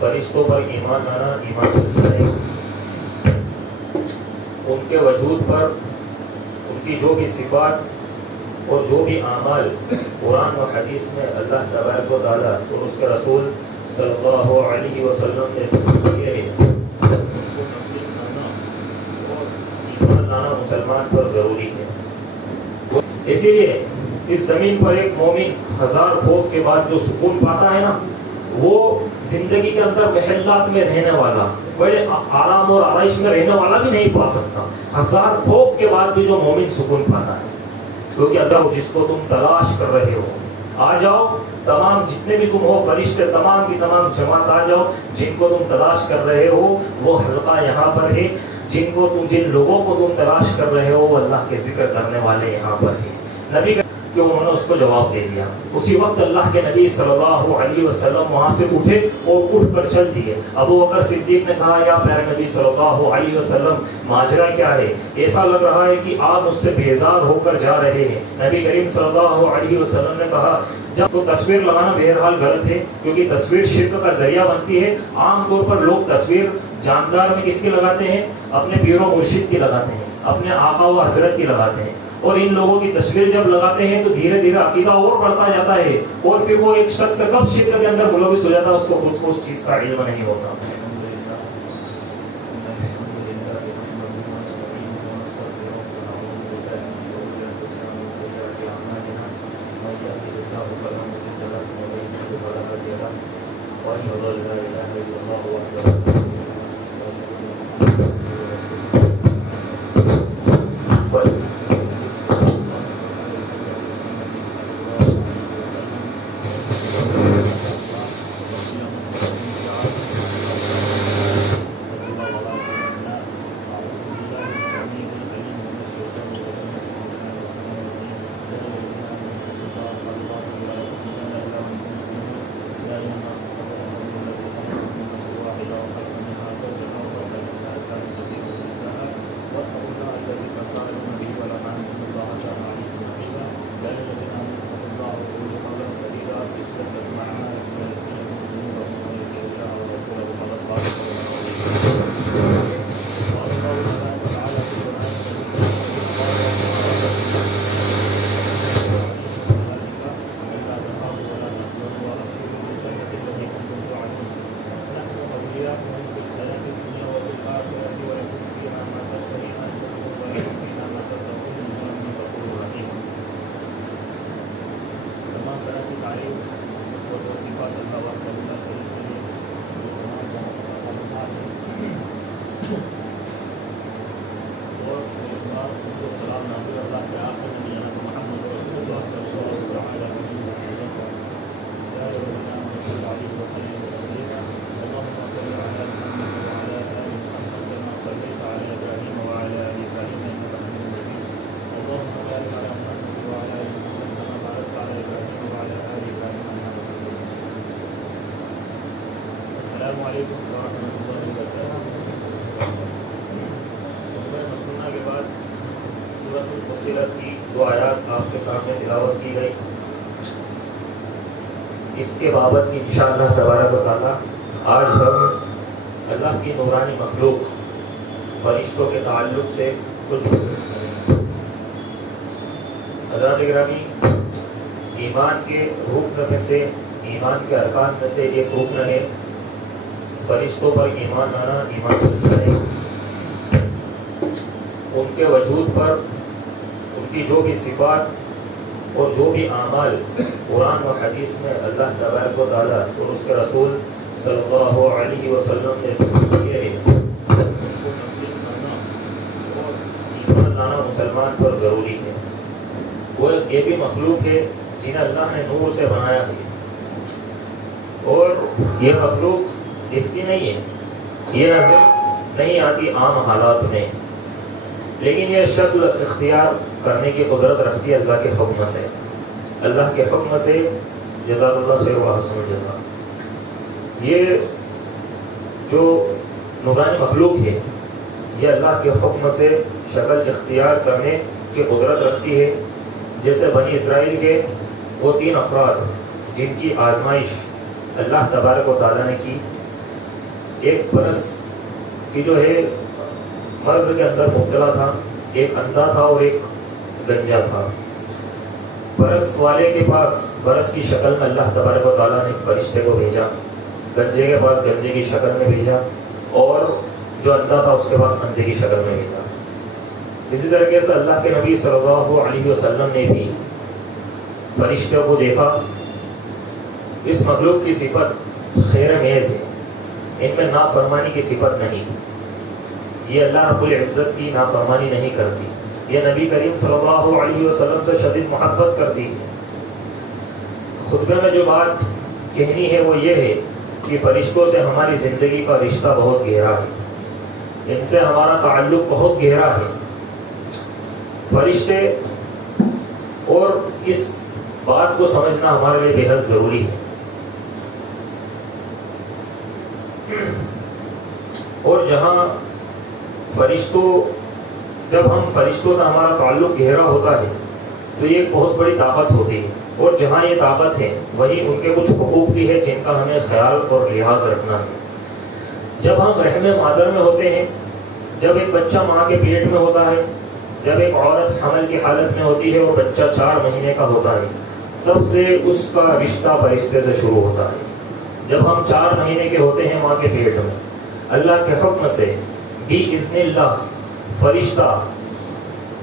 فرشتوں پر ایمان لانا ایمان ہے، ان کے وجود پر، ان کی جو بھی صفات اور جو بھی اعمال قرآن و حدیث میں اللہ تبارک و تعالیٰ اور اس کے رسول صلی اللہ علیہ وسلم نے ذکر کیے ہیں، ان کو تسلیم کرنا اور ایمان لانا مسلمان پر ضروری ہے۔ اسی لیے اس زمین پر ایک مومن ہزار خوف کے بعد جو سکون پاتا ہے نا، وہ زندگی کے اندر محلات میں رہنے والا، بڑے آرام اور آرائش میں رہنے والا بھی نہیں پا سکتا۔ ہزار خوف کے بعد بھی جو مومن سکون پاتا ہے، کیونکہ اللہ جس کو تم تلاش کر رہے ہو آ جاؤ، تمام جتنے بھی تم ہو فرشتے تمام کی تمام جماعت آ جاؤ، جن کو تم تلاش کر رہے ہو وہ حلقہ یہاں پر ہے، جن لوگوں کو تم تلاش کر رہے ہو وہ اللہ کے ذکر کرنے والے یہاں پر ہیں۔ نبی کہ انہوں نے اس کو جواب دے دیا۔ اسی وقت اللہ کے نبی صلی اللہ علیہ وسلم وہاں سے اٹھے اور اٹھ کر چل دیے۔ ابو بکر صدیق نے کہا یا پیارے نبی صلی اللہ علیہ وسلم ماجرا کیا ہے؟ ایسا لگ رہا ہے کہ آپ مجھ سے بیزار ہو کر جا رہے ہیں۔ نبی کریم صلی اللہ علیہ وسلم نے کہا جب تو تصویر لگانا بہرحال غلط ہے، کیونکہ تصویر شرک کا ذریعہ بنتی ہے۔ عام طور پر لوگ تصویر جاندار میں کس کی لگاتے ہیں؟ اپنے پیر و مرشد کی لگاتے ہیں، اپنے آقا و حضرت کی لگاتے ہیں، اور ان لوگوں کی تصویر جب لگاتے ہیں تو دھیرے دھیرے عقیدہ اور بڑھتا جاتا ہے، اور پھر وہ ایک شخص کب شرک کے اندر ملوث ہو جاتا ہے اس کو خود کو اس چیز کا علم نہیں ہوتا۔ السلام علیکم ورحمۃ اللہ وبرکاتہ۔ مسنونہ کے بعد سورۃ الفصلت کی 2 آیات آپ کے سامنے تلاوت کی گئی۔ اس کے بابت کی انشاءاللہ تبارک و تعالیٰ آج ہم اللہ کی نورانی مخلوق فرشتوں کے تعلق سے کچھ حضرات گرامی، ایمان کے رکن میں سے، ایمان کے ارکان میں سے ایک رکن ہے فرشتوں پر ایمان لانا ایمان ہے، ان کے وجود پر، ان کی جو بھی صفات اور جو بھی اعمال قرآن و حدیث میں اللہ تبارک و تعالیٰ اور اس کے رسول صلی اللہ علیہ وسلم نے ذکر کیے ہیں، ان کو تسلیم کرنا اور ایمان لانا مسلمان پر ضروری ہے۔ وہ یہ بھی مخلوق ہے جنہیں اللہ نے نور سے بنایا ہے، اور یہ مخلوق دکھتی نہیں ہے، یہ نظر نہیں آتی عام حالات میں، لیکن یہ شکل اختیار کرنے کی قدرت رکھتی ہے اللہ کے حکم سے۔ اللہ کے حکم سے جزاک اللہ خیر و حسن الجزا۔ یہ جو نورانی مخلوق ہے یہ اللہ کے حکم سے شکل اختیار کرنے کی قدرت رکھتی ہے۔ جیسے بنی اسرائیل کے وہ 3 افراد جن کی آزمائش اللہ تبارک و تعالیٰ نے کی، ایک برس کی جو ہے مرض کے اندر مبتلا تھا، ایک اندھا تھا اور ایک گنجا تھا۔ برس والے کے پاس برس کی شکل میں اللہ تبارک و تعالیٰ نے ایک فرشتے کو بھیجا، گنجے کے پاس گنجے کی شکل میں بھیجا، اور جو اندھا تھا اس کے پاس اندھے کی شکل میں بھیجا۔ اسی طریقے سے اللہ کے نبی صلی اللہ علیہ وسلم نے بھی فرشتوں کو دیکھا۔ اس مخلوق کی صفت خیر محض ہے، ان میں نافرمانی کی صفت نہیں، یہ اللہ رب العزت کی نافرمانی نہیں کرتی، یہ نبی کریم صلی اللہ علیہ وسلم سے شدید محبت کرتی ہے۔ خطبے میں جو بات کہنی ہے وہ یہ ہے کہ فرشتوں سے ہماری زندگی کا رشتہ بہت گہرا ہے، ان سے ہمارا تعلق بہت گہرا ہے۔ فرشتے، اور اس بات کو سمجھنا ہمارے لیے بے حد ضروری ہے۔ اور جہاں جب ہم فرشتوں سے ہمارا تعلق گہرا ہوتا ہے تو یہ ایک بہت بڑی طاقت ہوتی ہے، اور جہاں یہ طاقت ہے وہیں ان کے کچھ حقوق بھی ہے جن کا ہمیں خیال اور لحاظ رکھنا ہے۔ جب ہم رحم مادر میں ہوتے ہیں، جب ایک بچہ ماں کے پیٹ میں ہوتا ہے، جب ایک عورت حمل کی حالت میں ہوتی ہے اور بچہ 4 مہینے کا ہوتا ہے، تب سے اس کا رشتہ فرشتے سے شروع ہوتا ہے۔ جب ہم 4 مہینے کے ہوتے ہیں ماں کے پیٹ میں، اللہ کے حکم سے بِإِذْنِ اللہ فرشتہ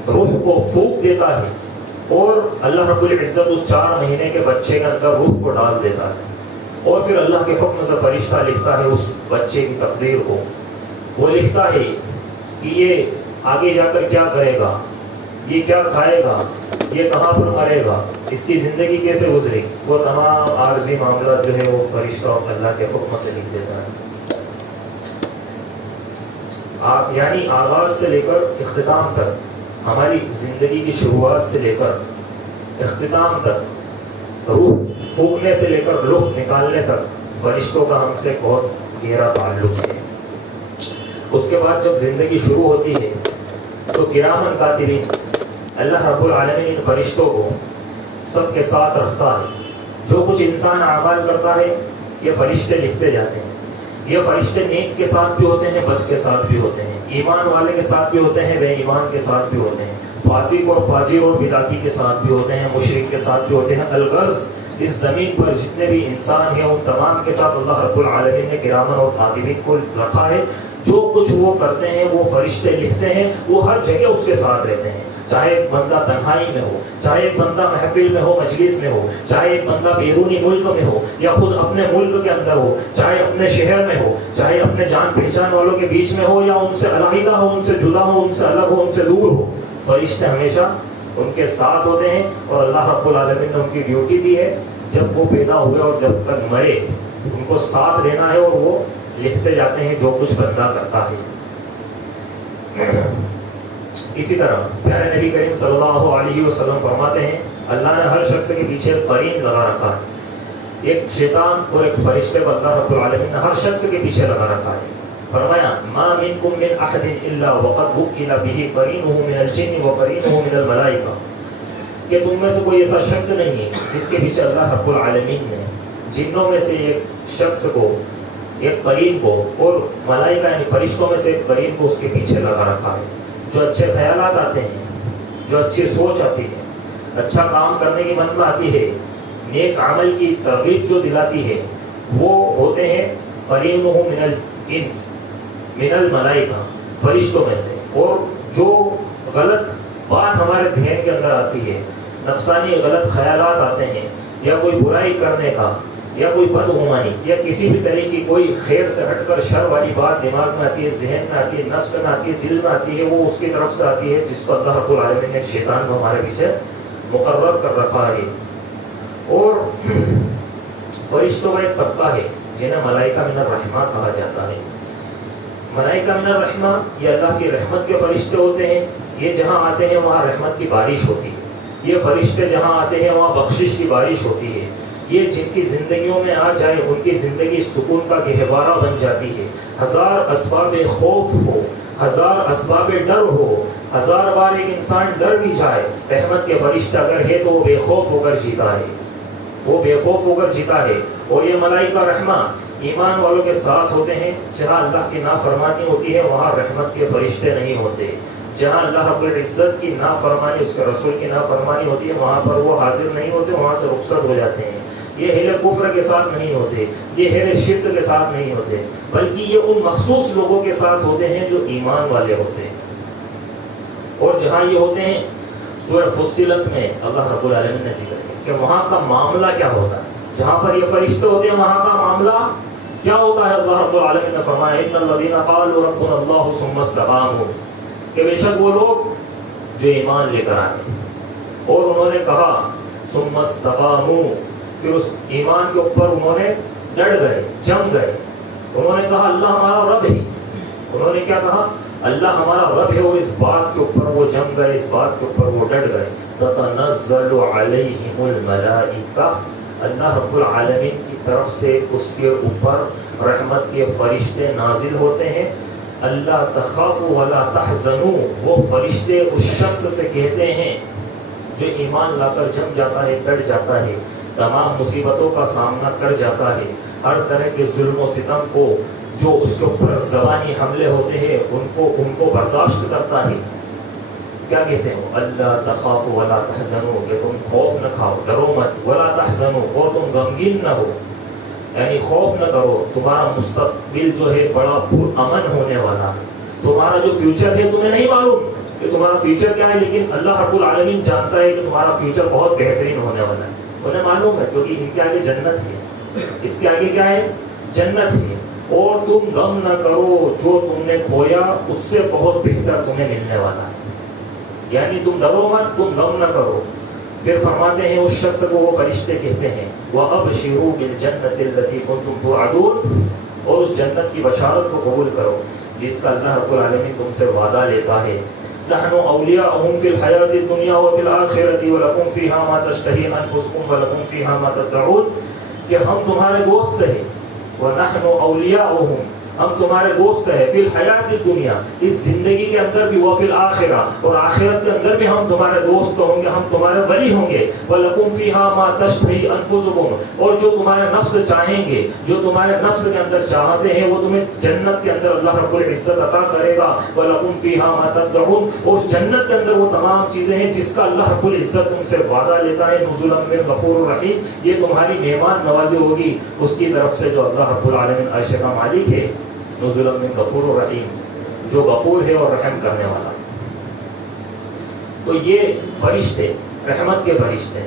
روح کو پھونک دیتا ہے، اور اللہ رب العزت اس 4 مہینے کے بچے کے اندر روح کو ڈال دیتا ہے، اور پھر اللہ کے حکم سے فرشتہ لکھتا ہے اس بچے کی تقدیر کو۔ وہ لکھتا ہے کہ یہ آگے جا کر کیا کرے گا، یہ کیا کھائے گا، یہ کہاں پر مرے گا، اس کی زندگی کیسے گزرے، وہ تمام عارضی معاملات جو ہے وہ فرشتہ اللہ کے حکم سے لکھ دیتا ہے۔ یعنی آغاز سے لے کر اختتام تک، ہماری زندگی کی شروعات سے لے کر اختتام تک، روح پھونکنے سے لے کر روح نکالنے تک فرشتوں کا ہم سے بہت گہرا تعلق ہے۔ اس کے بعد جب زندگی شروع ہوتی ہے تو کرامن کاتبین، اللہ رب العالمین ان فرشتوں کو سب کے ساتھ رکھتا ہے۔ جو کچھ انسان اعمال کرتا ہے یہ فرشتے لکھتے جاتے ہیں۔ یہ فرشتے نیک کے ساتھ بھی ہوتے ہیں، بد کے ساتھ بھی ہوتے ہیں، ایمان والے کے ساتھ بھی ہوتے ہیں، بے ایمان کے ساتھ بھی ہوتے ہیں، فاسق اور فاجر اور بدعتی کے ساتھ بھی ہوتے ہیں، مشرک کے ساتھ بھی ہوتے ہیں۔ الغرض اس زمین پر جتنے بھی انسان ہیں ان تمام کے ساتھ اللہ رب العالمین نے کرامن اور کاتبین کو رکھا ہے۔ جو کچھ وہ کرتے ہیں وہ فرشتے لکھتے ہیں، وہ ہر جگہ اس کے ساتھ رہتے ہیں، چاہے ایک بندہ تنہائی میں ہو، چاہے ایک بندہ محفل میں ہو، مجلس میں ہو، چاہے ایک بندہ بیرونی ملک میں ہو یا خود اپنے ملک کے اندر ہو، چاہے اپنے شہر میں ہو، چاہے اپنے جان پہچان والوں کے بیچ میں ہو یا ان سے علیحدہ ہو، ان سے جدا ہو، ان سے الگ ہو، ان سے دور ہو، فرشتے ہمیشہ ان کے ساتھ ہوتے ہیں۔ اور اللہ رب العالمین نے ان کی ڈیوٹی دی ہے، جب وہ پیدا ہوئے اور جب تک مرے ان کو ساتھ رہنا ہے، اور وہ لکھتے جاتے ہیں جو کچھ بندہ کرتا ہے۔ اسی طرح پیارے نبی کریم صلی اللہ علیہ وسلم فرماتے ہیں اللہ نے ہر شخص کے پیچھے قرین لگا رکھا ہے، ایک شیطان اور ایک فرشتے کو اللہ رب العالمین نے ہر شخص کے پیچھے لگا رکھا ہے۔ فرمایا ما منکم من احد الا وقد وکل به قرینہ من الجن وقرینہ من الملائکہ، کہ تم میں سے کوئی ایسا شخص نہیں ہے جس کے پیچھے اللہ رب العالمین نے جنوں میں سے ایک شخص کو، ایک قرین کو، اور ملائکہ یعنی فرشتوں میں سے ایک قرین کو اس کے پیچھے لگا رکھا ہے۔ جو اچھے خیالات آتے ہیں، جو اچھی سوچ آتی ہے، اچھا کام کرنے کی من میں آتی ہے، نیک عمل کی ترغیب جو دلاتی ہے، وہ ہوتے ہیں قرینہ من الانس من الملائکہ، فرشتوں میں سے۔ اور جو غلط بات ہمارے ذہن کے اندر آتی ہے، نفسانی غلط خیالات آتے ہیں، یا کوئی برائی کرنے کا، یا کوئی بدگمانی، یا کسی بھی طرح کی کوئی خیر سے ہٹ کر شر والی بات دماغ میں آتی ہے، ذہن میں آتی ہے، نفس میں آتی ہے، دل میں آتی ہے، وہ اس کی طرف سے آتی ہے جس کو اللہ رب العالمین نے شیطان کو ہمارے پیچھے مقرر کر رکھا ہے۔ اور فرشتوں کا ایک طبقہ ہے جنہیں ملائکہ من الرحمہ کہا جاتا ہے۔ ملائکہ من الرحمہ یہ اللہ کی رحمت کے فرشتے ہوتے ہیں، یہ جہاں آتے ہیں وہاں رحمت کی بارش ہوتی ہے، یہ فرشتے جہاں آتے ہیں وہاں بخشش کی بارش ہوتی ہے، یہ جن کی زندگیوں میں آ جائے ان کی زندگی سکون کا گہوارہ بن جاتی ہے۔ ہزار اسباب خوف ہو، ہزار اسباب ڈر ہو، ہزار بار ایک انسان ڈر بھی جائے، رحمت کے فرشتہ اگر ہے تو وہ بے خوف ہو کر جیتا ہے، وہ بے خوف ہو کر جیتا ہے۔ اور یہ ملائکہ رحمہ ایمان والوں کے ساتھ ہوتے ہیں. جہاں اللہ کی نافرمانی ہوتی ہے وہاں رحمت کے فرشتے نہیں ہوتے. جہاں اللہ رب العزت کی نافرمانی, اس کے رسول کی نافرمانی ہوتی ہے وہاں پر وہ حاضر نہیں ہوتے, وہاں سے رخصت ہو جاتے ہیں. یہ اہل کفر کے ساتھ نہیں ہوتے, یہ اہل شرک کے ساتھ نہیں ہوتے, بلکہ یہ ان مخصوص لوگوں کے ساتھ ہوتے ہیں جو ایمان والے ہوتے ہیں. اور جہاں یہ ہوتے ہیں سورہ فصلت میں اللہ رب العالمین نے ذکر کیا کہ وہاں کا معاملہ کیا ہوتا ہے. جہاں پر یہ فرشتے ہوتے ہیں وہاں کا معاملہ کیا ہوتا ہے. اللہ رب العالمین نے فرمایا ان الذین قالوا ربنا اللہ ثم استقاموا, کہ بے شک وہ لوگ جو ایمان لے کر آئے اور انہوں نے کہا ثم استقاموا, پھر اس ایمان کے اوپر انہوں نے ڈٹ گئے, جم گئے. انہوں نے کہا اللہ ہمارا رب ہے. انہوں نے کیا کہا, اللہ ہمارا رب ہے, اور اس بات کے اوپر وہ جم گئے, اس بات کے اوپر وہ ڈٹ گئے. تتنزل علیہم الملائکہ, اللہ رب العالمین کی طرف سے اس کے اوپر رحمت کے فرشتے نازل ہوتے ہیں. اللہ تخافوا ولا تحزنوا, وہ فرشتے اس شخص سے کہتے ہیں جو ایمان لا کر جم جاتا ہے, ڈٹ جاتا ہے, تمام مصیبتوں کا سامنا کر جاتا ہے, ہر طرح کے ظلم و ستم کو جو اس کے اوپر زبانی حملے ہوتے ہیں ان کو برداشت کرتا ہے. کیا کہتے ہیں, اللہ تخافوا ولا تحزنوا, کہ تم خوف نہ کھاؤ, ڈرو مت, ولا تحزنوا, اور تم غمگین نہ ہو, یعنی خوف نہ کرو. تمہارا مستقبل جو ہے بڑا پرامن ہونے والا ہے. تمہارا جو فیوچر ہے تمہیں نہیں معلوم کہ تمہارا فیوچر کیا ہے, لیکن اللہ رب العالمین جانتا ہے کہ تمہارا فیوچر بہت بہترین ہونے والا ہے. انہیں معلوم ہے کیونکہ ان کے آگے جنت ہے, اس کے آگے کیا ہے, جنت ہے. اور تم غم نہ کرو, جو تم نے کھویا اس سے بہت بہتر تمہیں ملنے والا ہے. یعنی تم ڈرو مت, تم غم نہ کرو. پھر فرماتے ہیں اس شخص کو وہ فرشتے کہتے ہیں وَأَبْشِرُوا بِالْجَنَّةِ الَّتِي كُنْتُمْ تُوعَدُونَ, اور اس جنت کی بشارت کو قبول کرو جس کا اللہ رب العالمین تم سے وعدہ لیتا ہے. نحن اولیاؤہم فی الحیات الدنیا وفی الآخرۃ ولکم فیہا ما تشتہی انفسکم ولکم فیہا ما تدعون, کہ ہم تمہارے دوست ہیں. ونحن اولیاؤہم, ہم تمہارے دوست ہیں, فی الحیات الدنیا, اس زندگی کے اندر بھی, وفی الآخرہ, اور آخرت کے اندر بھی ہم تمہارے دوست ہوں گے, ہم تمہارے ولی ہوں گے. وَلَكُمْ فِيهَا مَا تَشْتَهِي أَنفُسُكُمْ, اور جو تمہارے نفس چاہیں گے, جو تمہارے نفس کے اندر چاہتے ہیں وہ تمہیں جنت کے اندر اللہ رب العزت عطا کرے گا. وَلَكُمْ فِيهَا مَا تَدْعُونَ, اور جنت کے اندر وہ تمام چیزیں ہیں جس کا اللہ رب العزت تم سے وعدہ لیتا ہے. نُزُلًا مِّن غَفُورٍ رَحِيمٍ, یہ تمہاری مہمان نوازی ہوگی اس کی طرف سے جو اللہ رب العالمین عرش کا مالک ہے. نزول من غفور الرحیم, جو غفور ہے اور رحم کرنے والا. تو یہ فرشتے رحمت کے فرشتے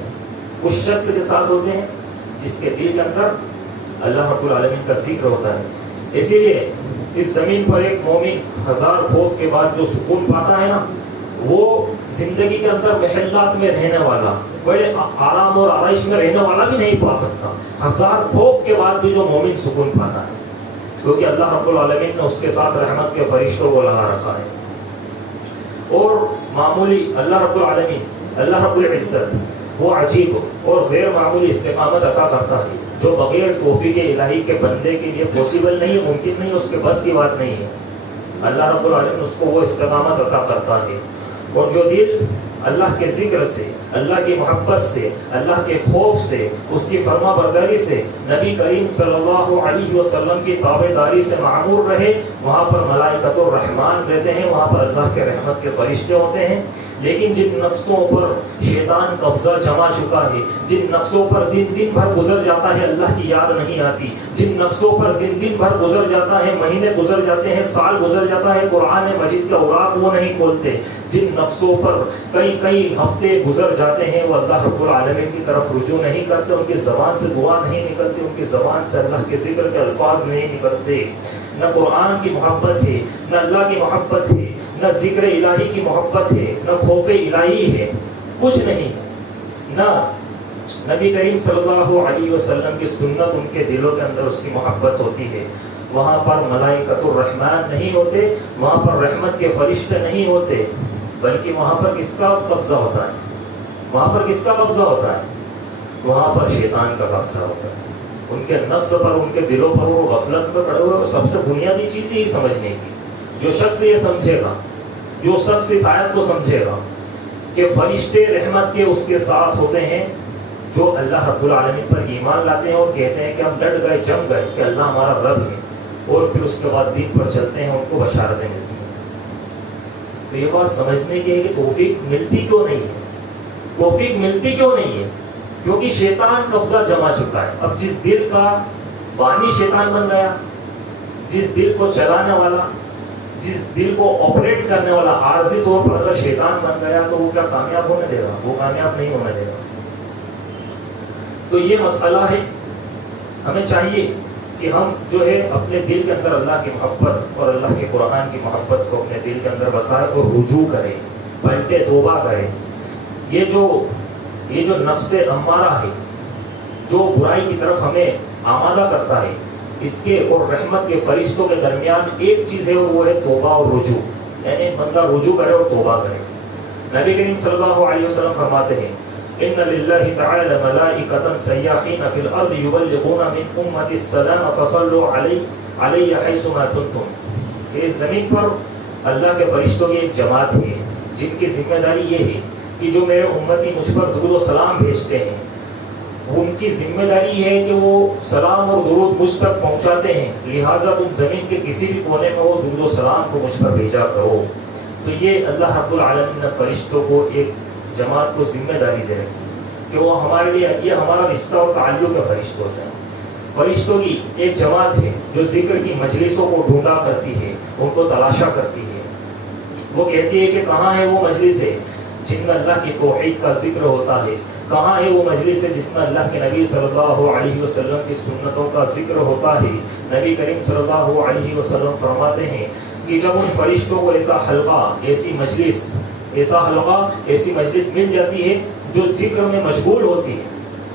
اس شخص کے ساتھ ہوتے ہیں جس کے دل کے اندر اللہ رب العالمین کا ذکر ہوتا ہے. اسی لیے اس زمین پر ایک مومن ہزار خوف کے بعد جو سکون پاتا ہے نا, وہ زندگی کے اندر محلات میں رہنے والا, بڑے آرام اور آرائش میں رہنے والا بھی نہیں پا سکتا. ہزار خوف کے بعد بھی جو مومن سکون پاتا ہے, کیونکہ اللہ رب العالمین نے اس کے ساتھ رحمت کے فرشتوں کو لگا رکھا ہے. اور معمولی اللہ رب العالمین, اللہ رب العزت, وہ عجیب اور غیر معمولی استقامت عطا کرتا ہے جو بغیر توفیق الہی کے بندے کے لیے پوسیبل نہیں, ممکن نہیں, اس کے بس کی بات نہیں ہے. اللہ رب العالمین اس کو وہ استقامت عطا کرتا ہے. اور جو دل اللہ کے ذکر سے, اللہ کی محبت سے, اللہ کے خوف سے, اس کی فرما برداری سے, نبی کریم صلی اللہ علیہ وسلم کی تابعداری سے معمور رہے, وہاں پر ملائکۃ الرحمان رہتے ہیں, وہاں پر اللہ کے رحمت کے فرشتے ہوتے ہیں. لیکن جن نفسوں پر شیطان قبضہ جما چکا ہے, جن نفسوں پر دن دن بھر گزر جاتا ہے اللہ کی یاد نہیں آتی, جن نفسوں پر دن دن بھر گزر جاتا ہے, مہینے گزر جاتے ہیں, سال گزر جاتا ہے, قرآن مجید کا اوراق وہ نہیں کھولتے, جن نفسوں پر کئی ہفتے گزر جاتے ہیں, وہ اللہ رب العالمین کی طرف رجوع نہیں کرتے, ان کی زبان سے دعا نہیں نکلتی, ان کی زبان سے اللہ کے ذکر کے الفاظ نہیں نکلتے. نہ قرآن کی محبت ہے, نہ اللہ کی محبت ہے, نہ ذکر الہی کی محبت ہے, نہ خوف الہی ہے, کچھ نہیں. نہ نبی کریم صلی اللہ علیہ وسلم کی سنت ان کے دلوں کے اندر اس کی محبت ہوتی ہے. وہاں پر ملائکۃ الرحمن نہیں ہوتے, وہاں پر رحمت کے فرشتے نہیں ہوتے, بلکہ وہاں پر کس کا قبضہ ہوتا ہے, وہاں پر کس کا قبضہ ہوتا ہے, وہاں پر شیطان کا قبضہ ہوتا ہے. ان کے نفس پر, ان کے دلوں پر وہ غفلت میں پڑے ہوئے. سب سے بنیادی چیز ہی سمجھنے کی, جو شخص یہ سمجھے گا, جو شخص اس آیت کو سمجھے گا کہ فرشتے رحمت کے اس کے ساتھ ہوتے ہیں, جو اللہ رب العالمین پر ایمان لاتے ہیں اور کہتے ہیں کہ ہم ڈٹ گئے جم گئے کہ اللہ ہمارا رب ہے، اور پھر اس کے بعد دین پر چلتے ہیں، ان کو بشارتیں ملتی ہیں۔ تو یہ بات سمجھنے کی ہے کہ توفیق ملتی کیوں نہیں ہے، توفیق ملتی کیوں نہیں ہے؟ کیونکہ شیطان قبضہ جما چکا ہے۔ اب جس دل کا بانی شیطان بن گیا، جس دل کو چلانے والا، جس دل کو آپریٹ کرنے والا عارضی طور پر اگر شیطان بن گیا تو وہ کیا کامیاب ہونے دے گا؟ وہ کامیاب نہیں ہونے دے گا۔ تو یہ مسئلہ ہے، ہمیں چاہیے کہ ہم جو ہے اپنے دل کے اندر اللہ کی محبت اور اللہ کے قرآن کی محبت کو اپنے دل کے اندر بسائے اور رجوع کریں، پلٹے توبہ کریں۔ یہ جو نفس امارہ ہے، جو برائی کی طرف ہمیں آمادہ کرتا ہے، اس کے اور رحمت کے فرشتوں کے درمیان ایک چیز ہے اور وہ ہے توبہ اور رجوع، یعنی بندہ رجوع کرے اور توبہ کرے۔ نبی کریم صلی اللہ علیہ وسلم فرماتے ہیں ان للہ تعالی ملائکۃ سیاحین فی الارض یبلغون من امتی السلام فصلوا علی حیثما کنتم، کہ اس زمین پر اللہ کے فرشتوں کی ایک جماعت ہے جن کی ذمہ داری یہ ہے کہ جو میرے امتی مجھ پر درود و سلام بھیجتے ہیں، ان کی ذمہ داری ہے کہ وہ سلام اور درود مجھ تک پہنچاتے ہیں، لہٰذا تم زمین کے کسی بھی کونے میں وہ درود و سلام کو مجھ پر بھیجا کرو۔ تو یہ اللہ رب العالمین نے فرشتوں کو ایک جماعت کو ذمہ داری دے رکھی کہ وہ ہمارے لیے، یہ ہمارا رشتہ اور تعلق ہے فرشتوں سے۔ فرشتوں کی ایک جماعت ہے جو ذکر کی مجلسوں کو ڈھونڈا کرتی ہے، ان کو تلاشا کرتی ہے۔ وہ کہتی ہے کہ کہاں ہے وہ مجلس ہے جن میں اللہ کی توحید کا ذکر ہوتا ہے، کہاں ہے وہ مجلس ہے جس میں اللہ کے نبی صلی اللہ علیہ وسلم کی سنتوں کا ذکر ہوتا ہے۔ نبی کریم صلی اللہ علیہ وسلم فرماتے ہیں کہ جب ان فرشتوں کو ایسا حلقہ، ایسی مجلس مل جاتی ہے جو ذکر میں مشغول ہوتی ہے،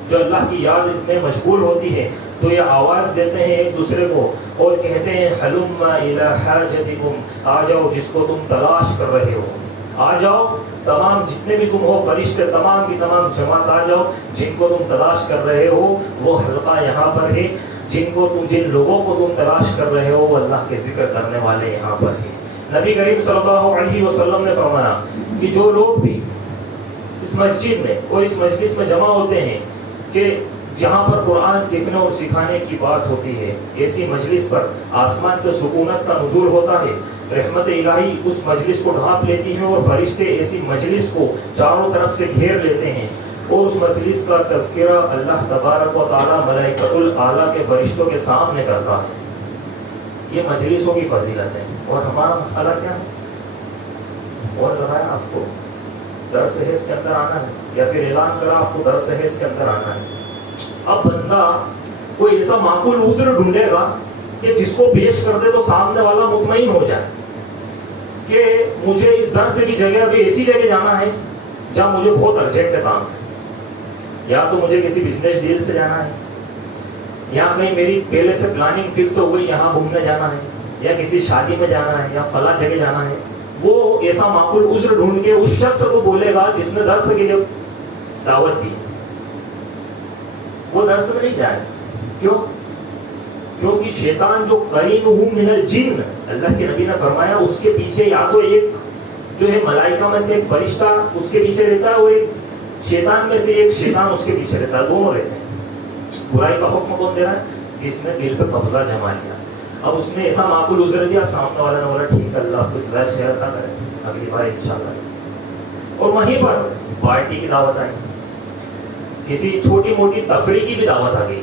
جو اللہ کی یاد میں مشغول ہوتی ہے، تو یہ آواز دیتے ہیں ایک دوسرے کو اور کہتے ہیں حلم الی حاجتکم، آ جاؤ جس کو تم تلاش کر رہے ہو، آ جاؤ، تمام جتنے بھی تم ہو فرشتے، تمام کی تمام جماعت آ جاؤ، جن کو تم تلاش کر رہے ہو وہ حلقہ یہاں پر ہے، جن لوگوں کو تم تلاش کر رہے ہو وہ اللہ کے ذکر کرنے والے یہاں پر ہیں۔ نبی کریم صلی اللہ علیہ وسلم نے فرمایا کہ جو لوگ بھی اس مسجد میں اور اس مجلس میں جمع ہوتے ہیں کہ جہاں پر قرآن سیکھنے اور سکھانے کی بات ہوتی ہے، ایسی مجلس پر آسمان سے سکونت کا نزول ہوتا ہے، رحمت الہی اس مجلس کو ڈھانپ لیتی ہے اور فرشتے ایسی مجلس کو چاروں طرف سے گھیر لیتے ہیں، اور اس مجلس کا تذکرہ اللہ تبارک و تعالی ملائکۃ الاعلیٰ کے فرشتوں کے سامنے کرتا ہے۔ یہ مجلسوں کی فضیلت ہے۔ اور ہمارا مسئلہ کیا ہے؟ فون لگایا آپ کو درس حص کے اندر آنا ہے، یا پھر اعلان کرا آپ کو درس حص کے اندر آنا ہے۔ اب بندہ کوئی ایسا معقول عذر ڈھونڈے گا کہ جس کو پیش کر دے تو سامنے والا مطمئن ہو جائے کہ مجھے اس درس کی جگہ ابھی ایسی جگہ جانا ہے جہاں مجھے بہت ارجنٹ کام ہے، یا تو مجھے کسی بزنس ڈیل سے جانا ہے، یہاں کہیں میری پہلے سے پلاننگ فکس ہو گئی یہاں گھومنے جانا ہے، یا کسی شادی میں جانا ہے، یا فلاں جگہ جانا ہے۔ وہ ایسا معقول عذر ڈھونڈ کے اس شخص کو بولے گا جس نے درس کے لیے دعوت دی، وہ درس میں نہیں جائے۔ کیوں؟ کیونکہ شیطان جو قرینہ من الجن، اللہ کے نبی نے فرمایا اس کے پیچھے یا تو ایک جو ہے ملائکہ میں سے ایک فرشتہ اس کے پیچھے رہتا ہے، اور ایک شیطان میں سے ایک شیطان اس کے پیچھے رہتا ہے، دونوں رہتے ہیں۔ برائی کا حکم کون دے رہا ہے؟ جس نے دل پہ قبضہ جما لیا۔ اب اس نے ایسا معقول عذر دیا، سامنے والا نے بولا ٹھیک ہے اللہ آپ کو اصلاح خیر عطا کرے، اگلی بار انشاءاللہ۔ اور وہیں پر پارٹی کی دعوت آئی، کسی چھوٹی موٹی تفریح کی بھی دعوت آ گئی،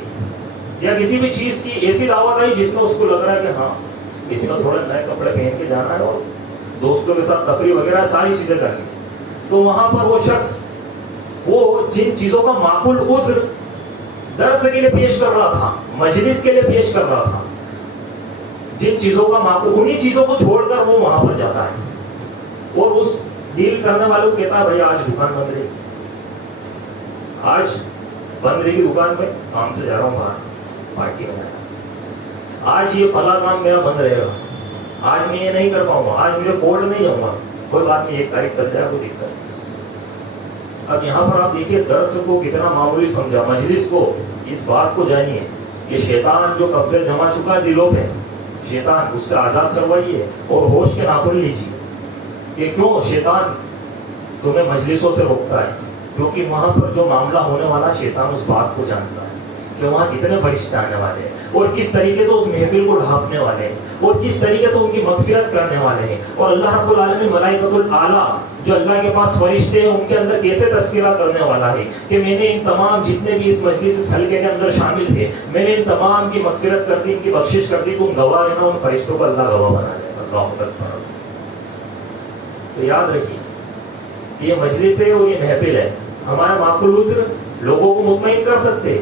یا کسی بھی چیز کی ایسی دعوت آئی جس میں اس کو لگ رہا ہے کہ ہاں اس میں تھوڑے نئے کپڑے پہن کے جانا ہے اور دوستوں کے ساتھ تفریح وغیرہ ساری چیزیں کرنی، تو وہاں پر وہ شخص وہ جن چیزوں کا معقول عذر درس کے لیے پیش کر رہا تھا، مجلس کے لیے پیش کر رہا تھا، جن چیزوں کا معقول، انہی چیزوں کو چھوڑ کر وہ وہاں پر جاتا ہے، اور اس ڈیل کرنے والے کو کہتا ہے بھائی آج دکان بند رہی، آج بند رہی دکان پہ، کام سے جا رہا ہوں باہر پارٹی میں، آج یہ فلاں کام میرا بند رہے گا، آج میں یہ نہیں کر پاؤں گا، آج مجھے کورٹ نہیں جاؤں گا، کوئی بات نہیں 1 تاریخ کر جائے کوئی دقت۔ اب یہاں پر آپ دیکھیے درس کو کتنا معمولی سمجھا، مجلس کو، اس بات کو جانیے، یہ شیطان جو قبضے جما چکا ہے دلوں پہ، شیطان اس سے آزاد کروائیے اور ہوش کے ناخن لیجیے کہ کیوں شیطان تمہیں مجلسوں سے روکتا ہے، کیونکہ وہاں پر جو معاملہ ہونے والا شیطان اس بات کو جانتا ہے کہ وہاں کتنے فرشتے آنے والے ہیں اور کس طریقے سے اس محفل کو ڈھانپنے والے ہیں اور کس طریقے سے ان کی مغفرت کرنے والے ہیں. اور اللہ رب العالمین ملائکۃ الاعلیٰ جو اللہ کے پاس فرشتے ہیں ان کے اندر کیسے تذکرہ کرنے والا ہے کہ میں نے ان تمام جتنے بھی اس مجلس اس حلقے کے اندر شامل تھے میں نے ان تمام کی مغفرت کر دی, ان کی بخشش کر دی, تم گواہ رہنا. ان فرشتوں کو اللہ گواہ بنا دے. اللہ اکبر. تو یاد رکھیے یہ مجلس ہے اور یہ محفل ہے. ہمارا معقول عذر لوگوں کو مطمئن کر سکتے,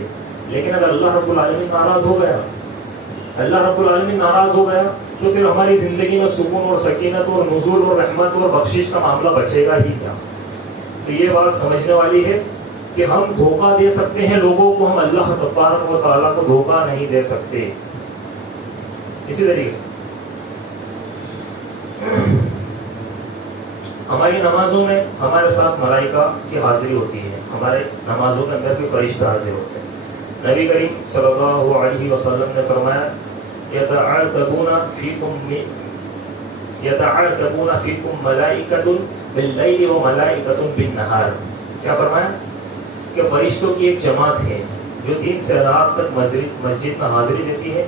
لیکن اگر اللہ رب العالمین ناراض ہو گیا, اللہ رب العالمین ناراض ہو گیا تو پھر ہماری زندگی میں سکون اور سکینت اور نزول اور رحمت اور بخشش کا معاملہ بچے گا ہی کیا. تو یہ بات سمجھنے والی ہے کہ ہم دھوکہ دے سکتے ہیں لوگوں کو, ہم اللہ تبارک و تعالیٰ کو دھوکہ نہیں دے سکتے. اسی طریقے سے ہماری نمازوں میں ہمارے ساتھ ملائکہ کی حاضری ہوتی ہے, ہمارے نمازوں کے اندر بھی فرشتے حاضر ہوتے ہیں. نبی کریم صلی اللہ علیہ وسلم نے فرمایا یتعاقبون فیکم ملائکۃ باللیل و ملائکۃ بالنہار. کیا فرمایا کہ فرشتوں کی ایک جماعت ہے جو دن سے رات تک مسجد میں حاضری دیتی ہے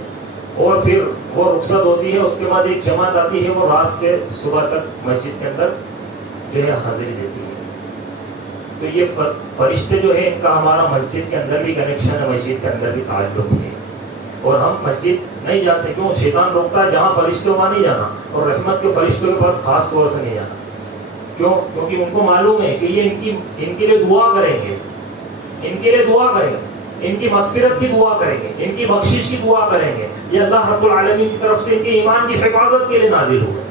اور پھر وہ رخصت ہوتی ہے. اس کے بعد ایک جماعت آتی ہے وہ رات سے صبح تک مسجد کے اندر جو ہے حاضری دیتی ہے. تو یہ فرشتے جو ہے ان کا ہمارا مسجد کے اندر بھی کنیکشن ہے, مسجد کے اندر بھی تعلق ہے. اور ہم مسجد نہیں جاتے, کیوں؟ شیطان روکتا ہے جہاں فرشتے وہاں نہیں جانا, اور رحمت کے فرشتوں کے پاس خاص طور سے نہیں جانا. کیوں؟ کیونکہ ان کو معلوم ہے کہ یہ ان کے لیے دعا کریں گے, ان کے لیے دعا کریں گے, ان کی مغفرت کی دعا کریں گے, ان کی بخشش کی دعا کریں گے. یہ اللہ رب العالمین کی طرف سے ان کے ایمان کی حفاظت کے لیے نازل ہوئے.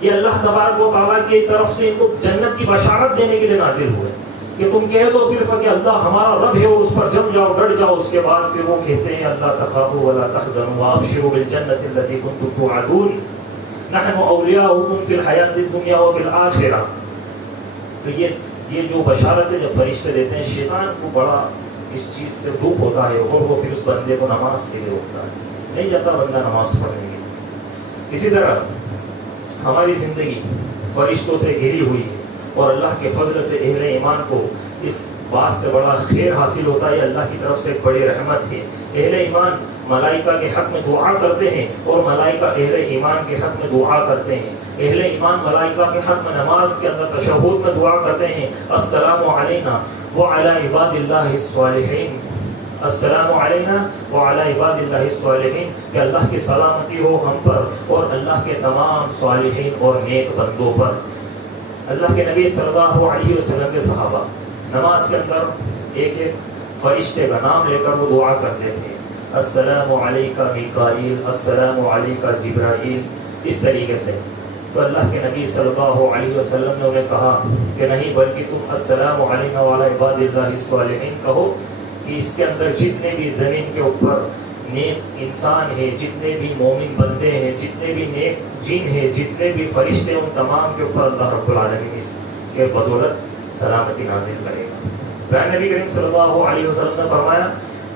یہ اللہ تبارک و تعالیٰ کی طرف سے ان کو جنت کی بشارت دینے کے لیے نازل ہوئے کہ تم کہہ دو صرف کہ اللہ ہمارا رب ہے اور اس پر جم جاؤ, ڈٹ جاؤ. اس کے بعد پھر وہ کہتے ہیں اللہ تخافوا ولا تحزنوا وابشروا بالجنة التي كنتم توعدون نحن اولیاؤکم فی الحیاۃ الدنیا وفی الآخرہ. تو یہ جو بشارت ہے جو فرشتے دیتے ہیں, شیطان کو بڑا اس چیز سے دکھ ہوتا ہے اور وہ پھر اس بندے کو نماز سے بھی روکتا ہے, نہیں جاتا بندہ نماز پڑھنے کے لیے. اسی طرح ہماری زندگی فرشتوں سے گھری ہوئی ہے اور اللہ کے فضل سے اہل ایمان کو اس بات سے بڑا خیر حاصل ہوتا ہے. اللہ کی طرف سے ایک بڑی رحمت ہے. اہل ایمان ملائکہ کے حق میں دعا کرتے ہیں اور ملائکہ اہل ایمان کے حق میں دعا کرتے ہیں. اہل ایمان ملائکہ کے حق میں نماز کے اندر تشہد میں دعا کرتے ہیں السلام علینا وعلی عباد اللہ الصالحین, السلام علینا وعلی عباد اللہ الصالحین, کہ اللہ کی سلامتی ہو ہم پر اور اللہ کے تمام صالحین اور نیک بندوں پر. اللہ کے نبی صلی اللہ علیہ وسلم کے صحابہ نماز کے اندر ایک ایک فرشتے کا نام لے کر وہ دعا کرتے تھے, السلام علیکہ میکائیل, السلام علیکہ جبرائیل, اس طریقے سے. تو اللہ کے نبی صلی اللہ علیہ وسلم نے انہیں کہا کہ نہیں, بلکہ تم السلام علینا وعلی عباد اللہ الصالحین کہو, کہ اس کے اندر جتنے بھی زمین کے اوپر نیک انسان ہے, جتنے بھی مومن بندے ہیں, جتنے بھی نیک جن ہیں, جتنے بھی فرشتے ہیں, ان تمام کے اوپر اللہ رب العالمین اس کے بدولت سلامتی نازل کرے گا. پھر نبی کریم صلی اللہ علیہ وسلم نے فرمایا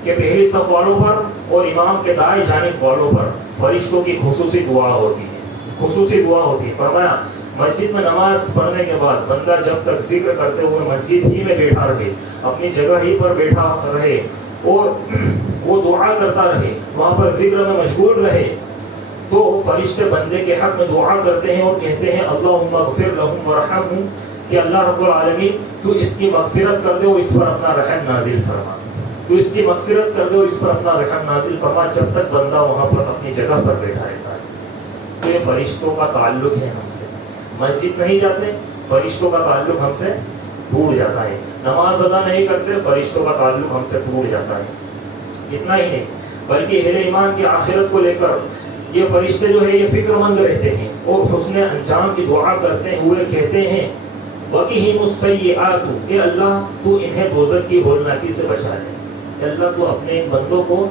کہ پہلی صف والوں پر اور امام کے دائیں جانب والوں پر فرشتوں کی خصوصی دعا ہوتی ہے, خصوصی دعا ہوتی ہے. فرمایا مسجد میں نماز پڑھنے کے بعد بندہ جب تک ذکر کرتے ہوئے مسجد ہی میں بیٹھا رہے, اپنی جگہ ہی پر بیٹھا رہے اور وہ دعا کرتا رہے, وہاں پر ذکر میں مشغول رہے, تو فرشتے بندے کے حق میں دعا کرتے ہیں اور کہتے ہیں اللہم اغفر لہم ورحمہم, کہ اللہ رب العالمین تو اس کی مغفرت کر دے اور اس پر اپنا رحم نازل فرما, تو اس کی مغفرت کر دے اور اس پر اپنا رحم نازل فرما, جب تک بندہ وہاں پر اپنی جگہ پر بیٹھا رہتا ہے. تو یہ فرشتوں کا تعلق ہے ہم سے. مسجد نہیں جاتے, فرشتوں کا تعلق ہم سے ٹوٹ جاتا ہے. نماز ادا نہیں کرتے, فرشتوں کا تعلق ہم سے ٹوٹ جاتا ہے. اتنا ہی نہیں بلکہ اہل ایمان کی آخرت کو لے کر یہ فرشتے جو ہے یہ فکر مند رہتے ہیں اور حسن انجام کی دعا کرتے ہوئے کہتے ہیں وَقِهِمُ السَّيِّئَاتُ, اے اللہ تو انہیں دوزخ کی ہولناکی سے بچا لے, اے اللہ تو اپنے بندوں کو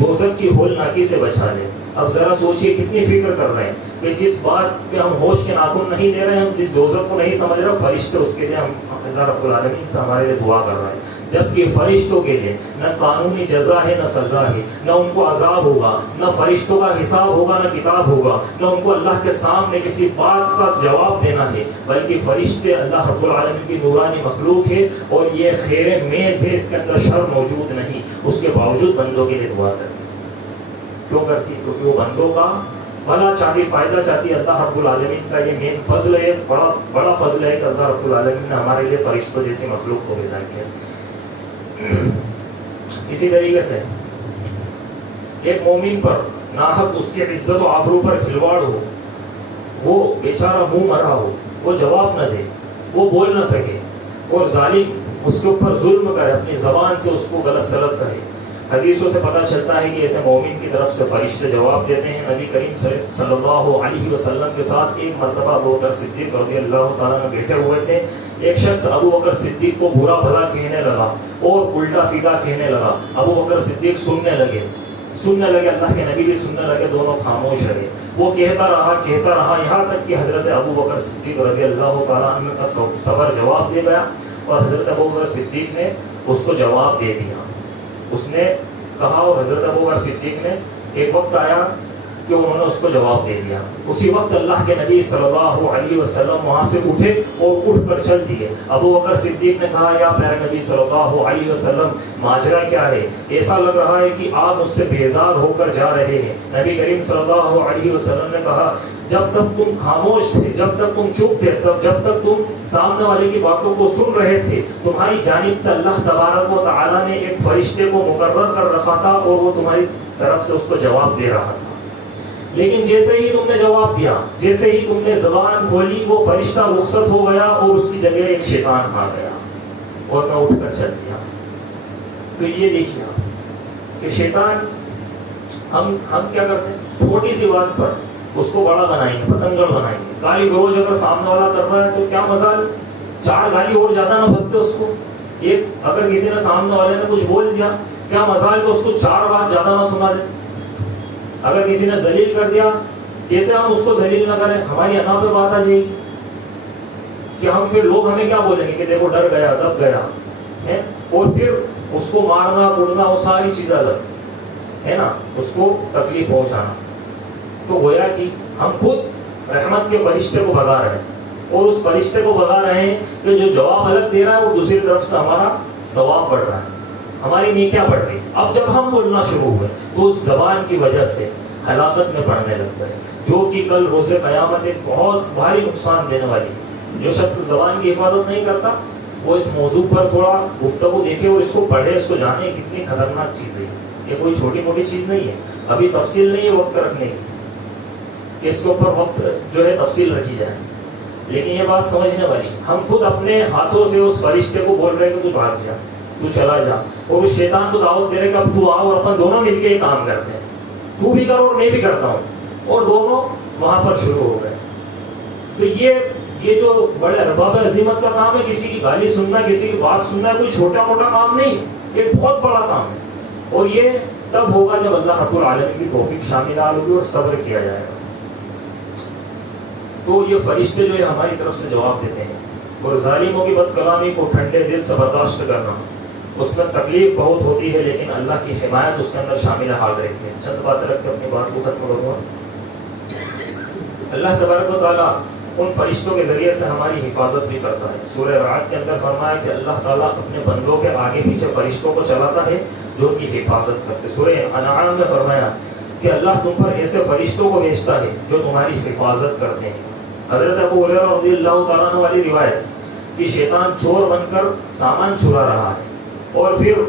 دوزخ کی ہولناکی سے بچا لے. اب ذرا سوچئے کتنی فکر کر رہے ہیں کہ جس بات پہ ہم ہوش کے ناخن نہیں لے رہے ہیں, ہم جس دوزخ کو نہیں سمجھ رہے, فرشتے اس کے لیے ہم اللہ رب العالمین سے ہمارے لیے دعا کر رہے ہیں. جبکہ فرشتوں کے لیے نہ قانونی جزا ہے نہ سزا ہے، نہ ان کو عذاب ہوگا، نہ فرشتوں کا حساب ہوگا، نہ کتاب ہوگا، نہ ان کو اللہ کے سامنے کسی بات کا جواب دینا ہے، بلکہ فرشتے اللہ رب العالمین کی نورانی مخلوق ہے اور یہ خیر میز ہے، اس کے اندر شر موجود نہیں، اس کے باوجود بندوں کے لیے دعا کرتی۔ کیوں کرتی؟ کیونکہ وہ بندوں کا بھلا چاہتی، فائدہ چاہتی۔ اللہ رب العالمین کا یہ مین فضل ہے، بڑا فضل ہے کہ اللہ رب العالمین نے ہمارے لیے فرشتوں جیسی مخلوق کو پیدا کیا۔ اسی طریقے سے ایک مومن پر ناحق اس کی عزت و آبرو پر کھلواڑ ہو، وہ بیچارہ منہ مرا ہو، وہ جواب نہ دے، وہ بول نہ سکے، اور ظالم اس کے اوپر ظلم کرے، اپنی زبان سے اس کو غلط سلط کرے، حدیثوں سے پتہ چلتا ہے کہ ایسے مومن کی طرف سے فرشتے جواب دیتے ہیں۔ نبی کریم صلی اللہ علیہ وسلم کے ساتھ ایک مرتبہ ابو بکر صدیق رضی اللہ تعالیٰ عنہ بیٹھے ہوئے تھے۔ ایک شخص ابو بکر صدیق کو برا بھلا کہنے لگا اور الٹا سیدھا کہنے لگا۔ ابو بکر صدیق سننے لگے، اللہ کے نبی بھی سننے لگے، دونوں خاموش رہے۔ وہ کہتا رہا یہاں تک کہ حضرت ابو بکر صدیق رضی اللہ تعالیٰ عنہ کا صبر جواب دے گیا، اور حضرت ابو بکر صدیق نے اس کو جواب دے دیا۔ اس نے کہا اور حضرت ابو بکر صدیق نے ایک وقت آیا کہ انہوں نے اس کو جواب دے دیا۔ اسی وقت اللہ کے نبی صلی اللہ علیہ وسلم وہاں سے اٹھے اور اٹھ کر چل دیے۔ ابو بکر صدیق نے کہا یا پیارے نبی صلی اللہ علیہ وسلم ماجرا کیا ہے؟ ایسا لگ رہا ہے کہ آپ مجھ سے بیزار ہو کر جا رہے ہیں۔ نبی کریم صلی اللہ علیہ وسلم نے کہا جب تک تم خاموش تھے، جب تک تم چپ تھے، جب تک تم سامنے والے کی باتوں کو سن رہے تھے، تمہاری جانب سے اللہ تبارک و تعالیٰ نے ایک فرشتے کو مقرر کر رکھا تھا اور وہ تمہاری طرف سے اس کو جواب دے رہا تھا۔ لیکن جیسے ہی تم نے جواب دیا، جیسے ہی تم نے زبان کھولی، وہ فرشتہ رخصت ہو گیا اور اس کی جگہ ایک شیطان آ گیا اور میں اٹھ کر چل دیا۔ تو یہ دیکھیے کہ شیطان ہم کیا کرتے ہیں؟ چھوٹی سی بات پر اس کو بڑا بنائیں گے، پتنگڑ بنائیں گے۔ گالی گلوچ اگر سامنے والا کر رہا ہے تو کیا مزال 4 گالی اور زیادہ نہ بکتے اس کو۔ ایک اگر کسی نے سامنے والے نے کچھ بول دیا، کیا مزال کہ اس کو 4 بات زیادہ نہ سنا دے۔ اگر کسی نے ذلیل کر دیا، کیسے ہم اس کو ذلیل نہ کریں؟ ہماری انا پہ بات آ جائے گی کہ ہم پھر لوگ ہمیں کیا بولیں گے کہ دیکھو ڈر گیا، دب گیا ہے، اور پھر اس کو مارنا کوڑنا وہ ساری چیزیں الگ ہے نا، اس کو تکلیف پہنچانا۔ تو گویا کہ ہم خود رحمت کے فرشتے کو بھگا رہے ہیں، اور اس فرشتے کو بھگا رہے ہیں کہ جو جواب الگ دے رہا ہے وہ دوسری طرف سے ہمارا ثواب بڑھ رہا ہے، ہماری نیکیاں بڑھ رہی۔ اب جب ہم بولنا شروع ہوئے تو اس زبان کی وجہ سے ہلاکت میں پڑنے لگتا ہے، جو کہ کل روز قیامت ایک بہت بھاری نقصان دینے والی۔ جو شخص زبان کی حفاظت نہیں کرتا وہ اس موضوع پر تھوڑا گفتگو دیکھے اور اس کو پڑھے، اس کو جانے کتنی خطرناک چیز ہے۔ یہ کوئی چھوٹی موٹی چیز نہیں ہے، ابھی تفصیل نہیں ہے وقت رکھنے کی، اس کے اوپر وقت جو ہے تفصیل رکھی جائے، لیکن یہ بات سمجھنے والی۔ ہم خود اپنے ہاتھوں سے اس فرشتے کو بول رہے ہیں کہ تو بھاگ جا، تو چلا جا، اور اس شیطان کو دعوت دے رہے کہ اب تو آؤ اور اپن دونوں مل کے یہ کام کرتے ہیں، تو بھی کرو اور میں بھی کرتا ہوں، اور دونوں وہاں پر شروع ہو گئے۔ تو یہ جو بڑے ارباب عظیمت کا کام ہے، کسی کی گالی سننا، کسی کی بات سننا کوئی چھوٹا موٹا کام نہیں ہے، ایک بہت بڑا کام ہے، اور یہ تب ہوگا جب اللہ رب العالمین کی توفیق شامل ہوگی اور صبر کیا جائے گا۔ تو یہ فرشتے جو ہے ہماری طرف سے جواب دیتے ہیں، اور ظالموں کی بد کلامی کو ٹھنڈے دل سے برداشت کرنا، اس میں تکلیف بہت ہوتی ہے، لیکن اللہ کی حمایت اس کے اندر شامل حال رہتی ہے۔ چند باتیں رکھ کے اپنی بات کو ختم کروں گا۔ اللہ تبارک و تعالیٰ ان فرشتوں کے ذریعے سے ہماری حفاظت بھی کرتا ہے۔ سورہ رعد کے اندر فرمایا کہ اللہ تعالیٰ اپنے بندوں کے آگے پیچھے فرشتوں کو چلاتا ہے جو ان کی حفاظت کرتے۔ سورہ انعام میں فرمایا کہ اللہ تم پر ایسے فرشتوں کو بھیجتا ہے جو تمہاری حفاظت کرتے ہیں۔ حضرت ابو ہریرہ رضی اللہ تعالیٰ عنہ والی روایت کہ شیطان چور بن کر سامان چرا رہا ہے، اور پھر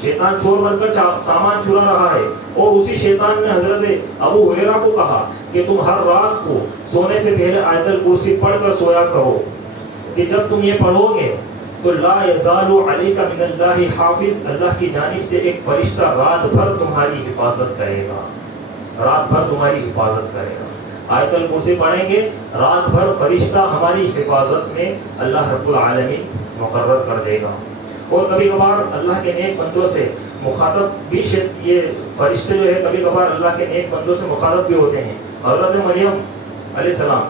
شیطان چور بن کر سامان چرا رہا ہے، اور اسی شیطان نے حضرت ابو ہریرہ کو کہا کہ تم ہر رات کو سونے سے پہلے آیت الکرسی پڑھ کر سویا کرو، کہ جب تم یہ پڑھو گے تو لا یزال علیک من اللہ حافظ، اللہ کی جانب سے ایک فرشتہ رات بھر تمہاری حفاظت کرے گا، رات بھر تمہاری حفاظت کرے گا۔ آیت الکرسی پڑھیں گے، رات بھر فرشتہ ہماری حفاظت میں اللہ رب العالمین مقرر کر دے گا۔ اور کبھی کبھار اللہ کے نیک بندوں سے مخاطب بھی یہ فرشتے جو ہے کبھی کبھار اللہ کے نیک بندوں سے مخاطب بھی ہوتے ہیں۔ حضرت مریم علیہ السلام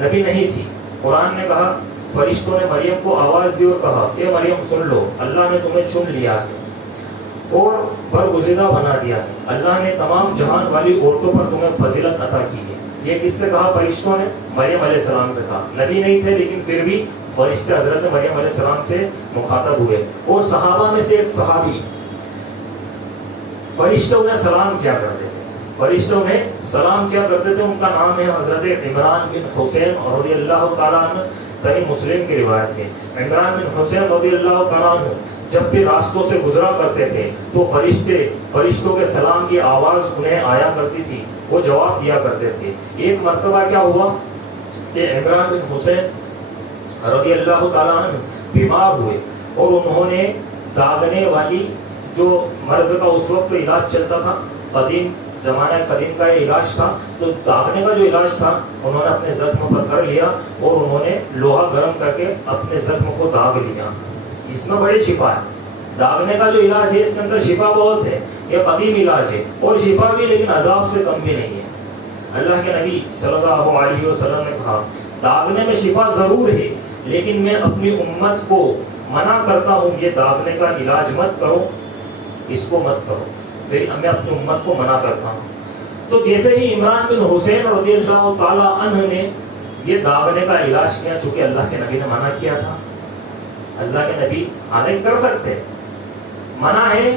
نبی نہیں تھی، قرآن نے کہا فرشتوں نے مریم کو آواز دی اور کہا اے مریم سن لو، اللہ نے تمہیں چن لیا ہے اور برگزیدہ بنا دیا ہے، اللہ نے تمام جہان والی عورتوں پر تمہیں فضیلت عطا کی ہے۔ یہ کس سے کہا؟ فرشتوں نے مریم علیہ السلام سے کہا۔ نبی نہیں تھے لیکن پھر بھی فرشتے حضرت مریم علیہ السلام سے مخاطب ہوئے۔ اور صحابہ میں سے ایک صحابی، فرشتے انہیں سلام کیا کرتے تھے، فرشتے انہیں سلام کیا کرتے تھے، ان کا نام ہے حضرت عمران بن حسین رضی اللہ تعالیٰ عنہ۔ صحیح مسلم کی روایت ہے، عمران بن حسین رضی اللہ تعالیٰ عنہ جب بھی راستوں سے گزرا کرتے تھے تو فرشتوں کے سلام کی آواز انہیں آیا کرتی تھی، وہ جواب دیا کرتے تھے۔ ایک مرتبہ کیا ہوا کہ عمران بن حسین رضی اللہ تعالیٰ عنہ بیمار ہوئے اور انہوں نے داغنے والی جو مرض کا اس وقت علاج چلتا تھا، قدیم زمانہ قدیم کا یہ علاج تھا، تو داغنے کا جو علاج تھا انہوں نے اپنے زخم پر کر لیا اور انہوں نے لوہا گرم کر کے اپنے زخم کو داغ لیا۔ اس میں بڑی شفا ہے، داغنے کا جو علاج ہے اس کے اندر شفا بہت ہے، یہ قدیم علاج ہے اور شفا بھی لیکن عذاب سے کم بھی نہیں ہے۔ اللہ کے نبی صلی اللہ علیہ وسلم نے کہا داغنے میں شفا ضرور ہے لیکن میں اپنی امت کو منع کرتا ہوں یہ داغنے کا علاج مت کرو، اس کو مت کرو، میں اپنی امت کو منع کرتا ہوں۔ تو جیسے ہی عمران بن حسین رضی اللہ تعالیٰ عنہ نے یہ داغنے کا علاج کیا، چونکہ اللہ کے نبی نے منع کیا تھا، اللہ کے نبی آنے کر سکتے، منع ہے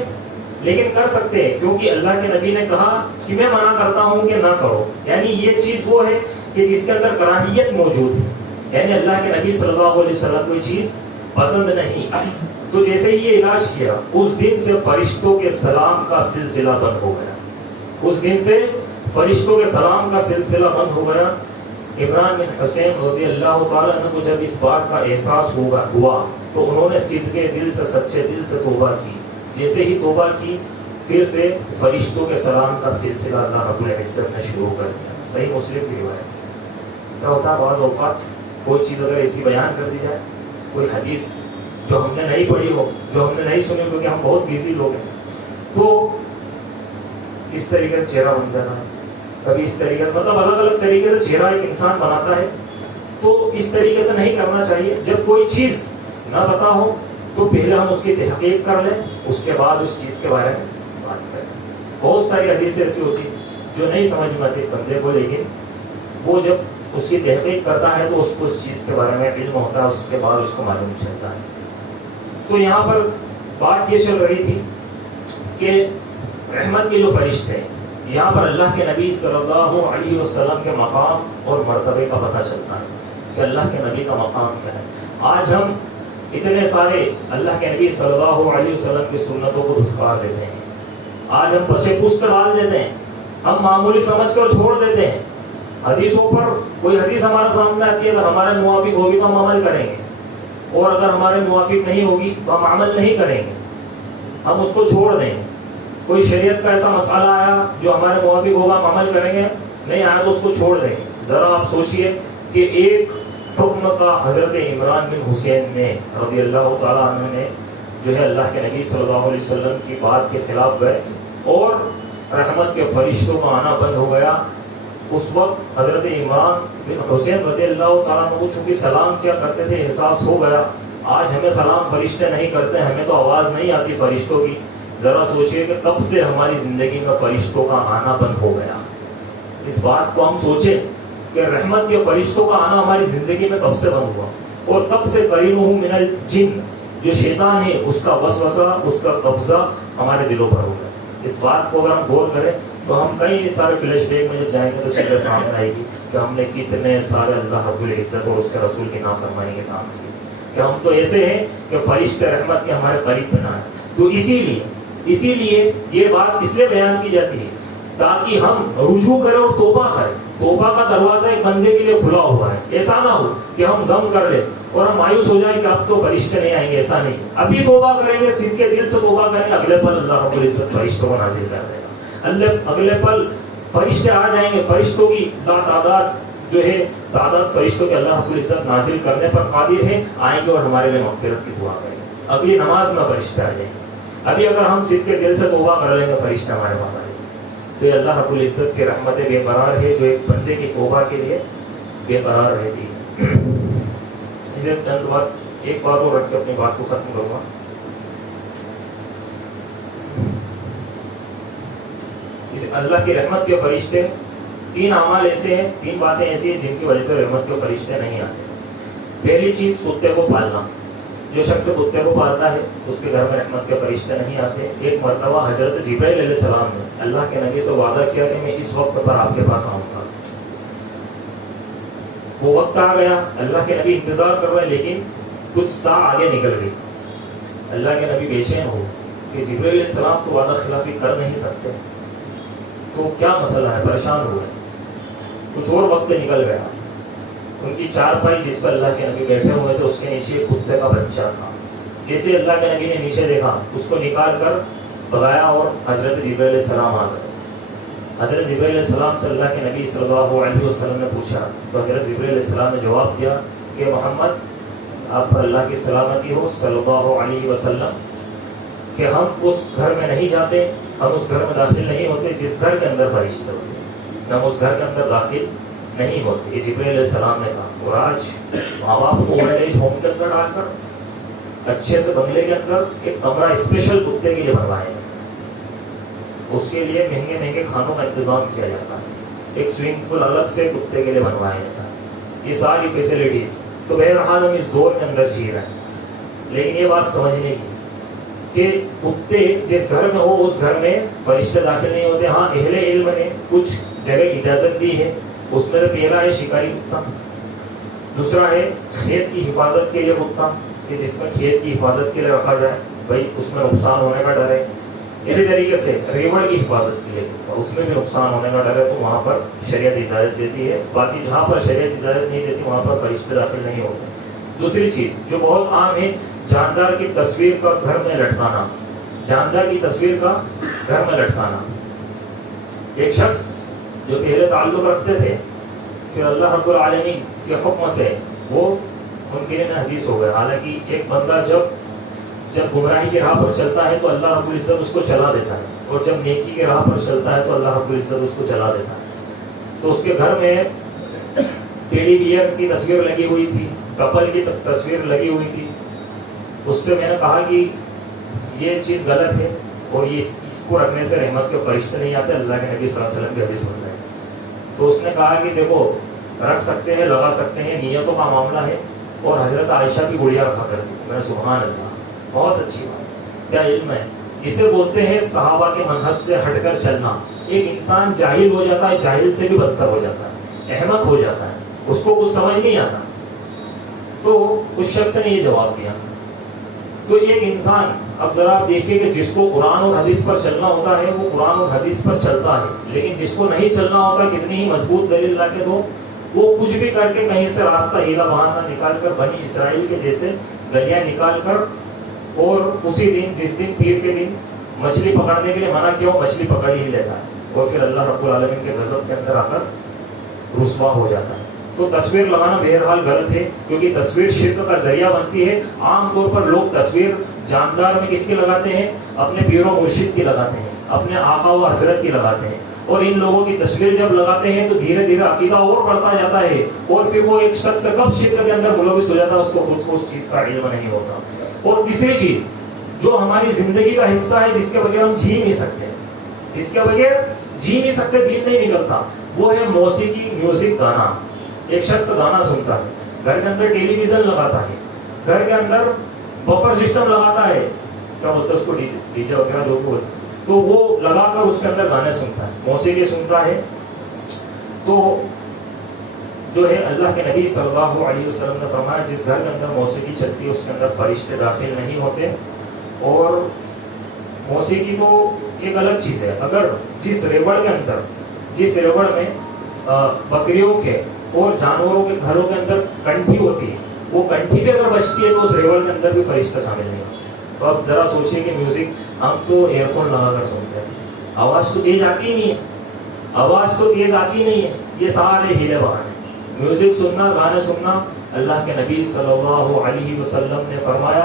لیکن کر سکتے ہیں، کیونکہ اللہ کے نبی نے کہا کہ میں منع کرتا ہوں کہ نہ کرو، یعنی یہ چیز وہ ہے کہ جس کے اندر کراہیت موجود ہے، یعنی اللہ کے نبی صلی اللہ علیہ وسلم کو یہ چیز پسند نہیں۔ تو جیسے ہی یہ علاج کیا اس دن سے فرشتوں کے سلام کا سلسلہ بند ہو گیا، اس دن سے فرشتوں کے سلام کا سلسلہ بند ہو گیا۔ عمران بن حسین رضی اللہ تعالیٰ عنہ کو جب اس بات کا احساس ہوا تو انہوں نے صدقے دل سے، سچے دل سے توبہ کی۔ جیسے ہی توبہ کی پھر سے فرشتوں کے سلام کا سلسلہ اللہ رب العزت نے شروع کر دیا۔ صحیح مسلم کی روایت ہے۔ کیا ہوتا ہے بعض اوقات کوئی چیز اگر ایسی بیان کر دی جائے، کوئی حدیث جو ہم نے نہیں پڑھی ہو، جو ہم نے نہیں سنی ہو، کیونکہ ہم بہت بیزی لوگ ہیں، تو اس طریقے سے چہرہ بن جانا ہے، کبھی اس طریقے سے، مطلب الگ الگ طریقے سے چہرہ ایک انسان بناتا ہے۔ تو اس طریقے سے نہیں کرنا چاہیے۔ جب کوئی چیز نہ پتا ہو تو پہلے ہم اس کی تحقیق کر لیں، اس کے بعد اس چیز کے بارے میں بات کریں۔ بہت ساری حدیثیں ایسی ہوتی جو نہیں سمجھ میں آتی بندے کو، لیکن وہ جب اس کی تحقیق کرتا ہے تو اس کو اس چیز کے بارے میں علم ہوتا ہے، اس کے بعد اس کو معلوم چلتا ہے۔ تو یہاں پر بات یہ چل رہی تھی کہ رحمت کے جو فرشتے ہیں، یہاں پر اللہ کے نبی صلی اللہ علیہ وسلم کے مقام اور مرتبے کا پتہ چلتا ہے کہ اللہ کے نبی کا مقام کیا ہے۔ آج ہم اتنے سارے اللہ کے نبی صلی اللہ علیہ وسلم کی سنتوں کو دھتکار دیتے ہیں، آج ہم پسے پشت ڈال دیتے ہیں، ہم معمولی سمجھ کر چھوڑ دیتے ہیں۔ حدیثوں پر کوئی حدیث ہمارے سامنے آتی ہے، اگر ہمارے موافق ہوگی تو ہم عمل کریں گے، اور اگر ہمارے موافق نہیں ہوگی تو ہم عمل نہیں کریں گے، ہم اس کو چھوڑ دیں گے۔ کوئی شریعت کا ایسا مسئلہ آیا جو ہمارے موافق ہوگا ہم عمل کریں گے، نہیں آیا تو اس کو چھوڑ دیں گے۔ ذرا آپ سوچئے کہ ایک حکم کا حضرت عمران بن حسین نے رضی اللہ تعالیٰ عنہ نے جو ہے اللہ کے نبی صلی اللہ علیہ وسلم کی بات کے خلاف گئے اور رحمت کے فرشتوں کا آنا بند ہو گیا۔ اس وقت حضرت عمران بن حسین رضی اللہ تعالیٰ عنہ کو چونکہ سلام کیا کرتے تھے احساس ہو گیا، آج ہمیں سلام فرشتے نہیں کرتے، ہمیں تو آواز نہیں آتی فرشتوں کی۔ ذرا سوچئے کہ کب سے ہماری زندگی میں فرشتوں کا آنا بند ہو گیا۔ اس بات کو ہم سوچیں کہ رحمت کے فرشتوں کا آنا ہماری زندگی میں کب سے بند ہوا، اور کب سے قرینہ من الجن جو شیطان ہے اس کا وسوسہ، اس کا قبضہ ہمارے دلوں پر ہو گیا۔ اس بات کو اگر ہم غور کریں تو ہم کئی سارے فلیش بیک میں جب جائیں گے تو چیزیں سامنے آئے گی کہ ہم نے کتنے سارے اللہ رب العزت اور اس کے رسول کی نافرمانی کے کام کیے، کہ ہم تو ایسے ہیں کہ فرشتے رحمت کے ہمارے قریب بنا ہے۔ تو اسی لیے یہ بات اس لیے بیان کی جاتی ہے تاکہ ہم رجوع کریں اور توبہ کریں۔ توبہ کا دروازہ ایک بندے کے لیے کھلا ہوا ہے، ایسا نہ ہو کہ ہم غم کر لیں اور ہم مایوس ہو جائیں کہ اب تو فرشتے نہیں آئیں گے، ایسا نہیں۔ ابھی توبہ کریں گے، صدق کے دل سے توبہ کریں، اگلے پل اللہ رب العزت فرشتوں کو نازل کر دے گا، اگلے پل فرشتے آ جائیں گے، فرشتوں کی تعداد جو ہے، تعداد فرشتوں کے اللہ رب العزت نازل کرنے پر قادر ہے، آئیں گے اور ہمارے لیے مغفرت کی دعا کریں گے۔ اگلی نماز میں فرشتے آ جائیں گے، ابھی اگر ہم صدق کے دل سے توبہ کر لیں گے فرشتے ہمارے پاس آئیں گے۔ تو یہ اللہ رب العزت کی رحمت بے قرار ہے جو ایک بندے کی توبہ کے لیے بے قرار رہتی ہے۔ اسے چند بات ایک بات اور رکھ کے اپنی بات کو ختم کروں گا. اللہ کی رحمت کے فرشتے 3 اعمال ایسے ہیں, 3 باتیں ایسی ہیں جن کی وجہ سے رحمت کے فرشتے نہیں آتے. پہلی چیز کتے کو پالنا. جو شخص کتے کو پالتا ہے اس کے گھر میں رحمت کے فرشتے نہیں آتے. ایک مرتبہ حضرت جبرائیل علیہ السلام نے اللہ کے نبی سے وعدہ کیا کہ میں اس وقت پر آپ کے پاس آؤں گا. وہ وقت آ گیا, اللہ کے نبی انتظار کر رہے, لیکن کچھ سا آگے نکل گئی. اللہ کے نبی بے چین ہو کہ جبرائیل علیہ السلام تو وعدہ خلافی کر نہیں سکتے, تو کیا مسئلہ ہے, پریشان ہوئے. کچھ اور وقت نکل گیا. ان کی چارپائی جس پر اللہ کے نبی بیٹھے ہوئے تھے اس کے نیچے ایک کتے کا بچہ تھا. جیسے اللہ کے نبی نے نیچے دیکھا اس کو نکال کر بگایا اور حضرت جبرائیل علیہ السلام آ گئے. حضرت جبرائیل علیہ السلام سے اللہ کے نبی صلی اللہ علیہ وسلم نے پوچھا, تو حضرت جبرائیل علیہ السلام نے جواب دیا کہ محمد آپ پر اللہ کی سلامتی ہو صلی اللہ علیہ وسلم, کہ ہم اس گھر میں نہیں جاتے, ہم اس گھر میں داخل نہیں ہوتے جس گھر کے اندر فرشتے ہوتے, ہم اس گھر کے اندر داخل نہیں ہوتے. یہ جبرائیل علیہ السلام نے کہا. اور آج ماں باپ کو اولڈ ایج ہوم کے اندر ڈال کر اچھے سے بنگلے کے اندر ایک کمرہ اسپیشل کتے کے لیے بنوایا ہے. اس کے لیے مہنگے مہنگے کھانوں کا انتظام کیا جاتا ہے, ایک سوئمنگ پول الگ سے کتے کے لیے بنوایا جاتا ہے. یہ ساری فیسلٹیز تو بہرحال ہم اس دور کے اندر جی رہے ہیں. لیکن یہ بات سمجھنے کی کہ کتے جس گھر میں ہو اس گھر میں فرشتے داخل نہیں ہوتے. ہاں اہل علم نے کچھ جگہ اجازت دی ہے, اس میں سے پہلا ہے شکاری کتا, دوسرا ہے کھیت کی حفاظت کے لیے کتا, کہ جس میں کھیت کی حفاظت کے لیے رکھا جائے, بھائی اس میں نقصان ہونے کا ڈر ہے. اسی طریقے سے ریوڑ کی حفاظت کے لیے کتا, اس میں بھی نقصان ہونے کا ڈر ہے, تو وہاں پر شریعت اجازت دیتی ہے. باقی جہاں پر شریعت اجازت نہیں دیتی وہاں پر فرشتے داخل نہیں ہوتے. دوسری چیز جو بہت عام ہے, جاندار کی تصویر کا گھر میں لٹکانا. جاندار کی تصویر کا گھر میں لٹکانا. ایک شخص جو پہلے تعلق رکھتے تھے, پھر اللہ رب العالمین کے حکم سے وہ منکرین حدیث ہو گئے. حالانکہ ایک بندہ جب گمراہی کی راہ پر چلتا ہے تو اللہ رب العزت اس کو چلا دیتا ہے, اور جب نیکی کی راہ پر چلتا ہے تو اللہ رب العزت اس کو چلا دیتا ہے. تو اس کے گھر میں ٹیڈی بیئر کی تصویر لگی ہوئی تھی, کپل کی تصویر لگی ہوئی تھی. اس سے میں نے کہا کہ یہ چیز غلط ہے, اور یہ اس کو رکھنے سے رحمت کے فرشتے نہیں آتے. اللہ کے نبی صلی اللہ علیہ وسلم کی حدیث سن رہے ہیں. تو اس نے کہا کہ دیکھو رکھ سکتے ہیں, لگا سکتے ہیں, نیتوں کا معاملہ ہے. اور حضرت عائشہ کی گڑیا رکھا کرتی تھی. میں نے سبحان اللہ, بہت اچھی بات, کیا علم ہے. اسے بولتے ہیں صحابہ کے منہج سے ہٹ کر چلنا. ایک انسان جاہل ہو جاتا ہے, جاہل سے بھی بدتر ہو جاتا ہے, احمق ہو جاتا ہے, اس کو کچھ سمجھ نہیں آتا. تو اس شخص نے یہ جواب دیا. تو ایک انسان, اب ذرا آپ دیکھیے کہ جس کو قرآن اور حدیث پر چلنا ہوتا ہے وہ قرآن اور حدیث پر چلتا ہے, لیکن جس کو نہیں چلنا ہوتا کتنی ہی مضبوط دلیل لا کے دو, وہ کچھ بھی کر کے کہیں سے راستہ ہیلا بہانہ نکال کر بنی اسرائیل کے جیسے گلیاں نکال کر, اور اسی دن جس دن پیر کے دن مچھلی پکڑنے کے لیے منع کیا ہو مچھلی پکڑ ہی لیتا ہے, اور پھر اللہ رب العالمین کے غضب کے اندر آ کر رسوا ہو جاتا ہے. تو تصویر لگانا بہرحال غلط ہے, کیونکہ تصویر شرک کا ذریعہ بنتی ہے. عام طور پر لوگ تصویر جاندار میں کس کی لگاتے ہیں, اپنے پیر و مرشد کی لگاتے ہیں, اپنے آقا و حضرت کی لگاتے ہیں. اور ان لوگوں کی تصویر جب لگاتے ہیں تو دھیرے دھیرے عقیدہ اور بڑھتا جاتا ہے, اور پھر وہ ایک شخص کب شرک کے اندر ملوث ہو جاتا ہے اس کو خود کو اس چیز کا علم نہیں ہوتا. اور تیسری چیز جو ہماری زندگی کا حصہ ہے, جس کے بغیر ہم جی نہیں سکتے, جس کے بغیر جی نہیں سکتے, دین نہیں نکلتا, وہ ہے موسیقی, میوزک, گانا. ایک شخص گانا سنتا ہے, گھر کے اندر ٹیلی ویژن لگاتا ہے, گھر کے اندر بفر سسٹم لگاتا ہے, کیا بولتے ہیں اس کو, ڈی جے وغیرہ جو بولتے, تو وہ لگا کر اس کے اندر گانے سنتا ہے, موسیقی سنتا ہے. تو جو ہے اللہ کے نبی صلی اللہ علیہ وسلم نے فرمایا جس گھر کے اندر موسیقی چلتی ہے اس کے اندر فرشتے داخل نہیں ہوتے. اور موسیقی تو ایک الگ چیز ہے. اگر جس ریوڑ کے اندر, جس ریوڑ میں بکریوں کے اور جانوروں کے گھروں کے اندر کنٹھی ہوتی ہے, وہ کنٹھی بھی اگر بجتی ہے تو اس ریوڑ کے اندر بھی فرشتہ شامل نہیں ہوتا. تو اب ذرا سوچیے کہ میوزک ہم تو ایئر فون لگا کر سنتے ہیں, آواز تو تیز آتی نہیں ہے, آواز تو تیز آتی نہیں ہے, یہ سارے ہیلے بہانے. میوزک سننا, گانے سننا, اللہ کے نبی صلی اللہ علیہ وسلم نے فرمایا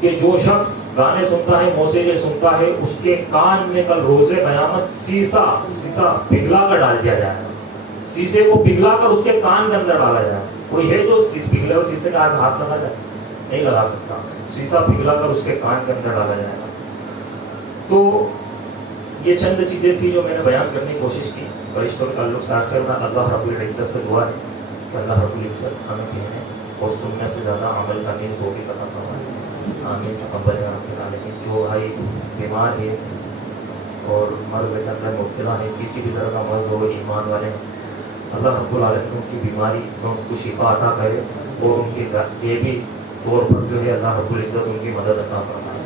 کہ جو شخص گانے سنتا ہے, موسیقی سنتا ہے, اس کے کان میں کل روز قیامت سیسا پگھلا کر ڈال دیا جائے گا. سیسے کو پگھلا کر اس کے کان کے اندر ڈالا جائے گا. کوئی ہے جو پگھلے ہوئے شیشے کا آج ہاتھ لگا جائے؟ نہیں لگا سکتا. شیشہ پگھلا کر اس کے کان کے اندر ڈالا جائے گا. تو یہ چند چیزیں تھیں جو میں نے بیان کرنے کی کوشش کی فرشتوں کے تعلق سے. آخر میں اللہ رب العزت سے دعا ہے کہ اللہ رب العزت ہمیں کہنے اور سننے سے زیادہ عمل کرنے کی توفیق عطا فرمائے. آمین تقبل یا رب العالمین. جو بھائی بیمار ہے اور مرض کے اندر مبتلا ہے, کسی بھی طرح کا مرض ہو, ایمان والے ہیں, اللہ رب العالمین ان کی بیماری میں ان کو شفا عطا کرے اور ان کے غیبی طور پر جو ہے اللہ رب العزت ان کی مدد عطا فرمائے.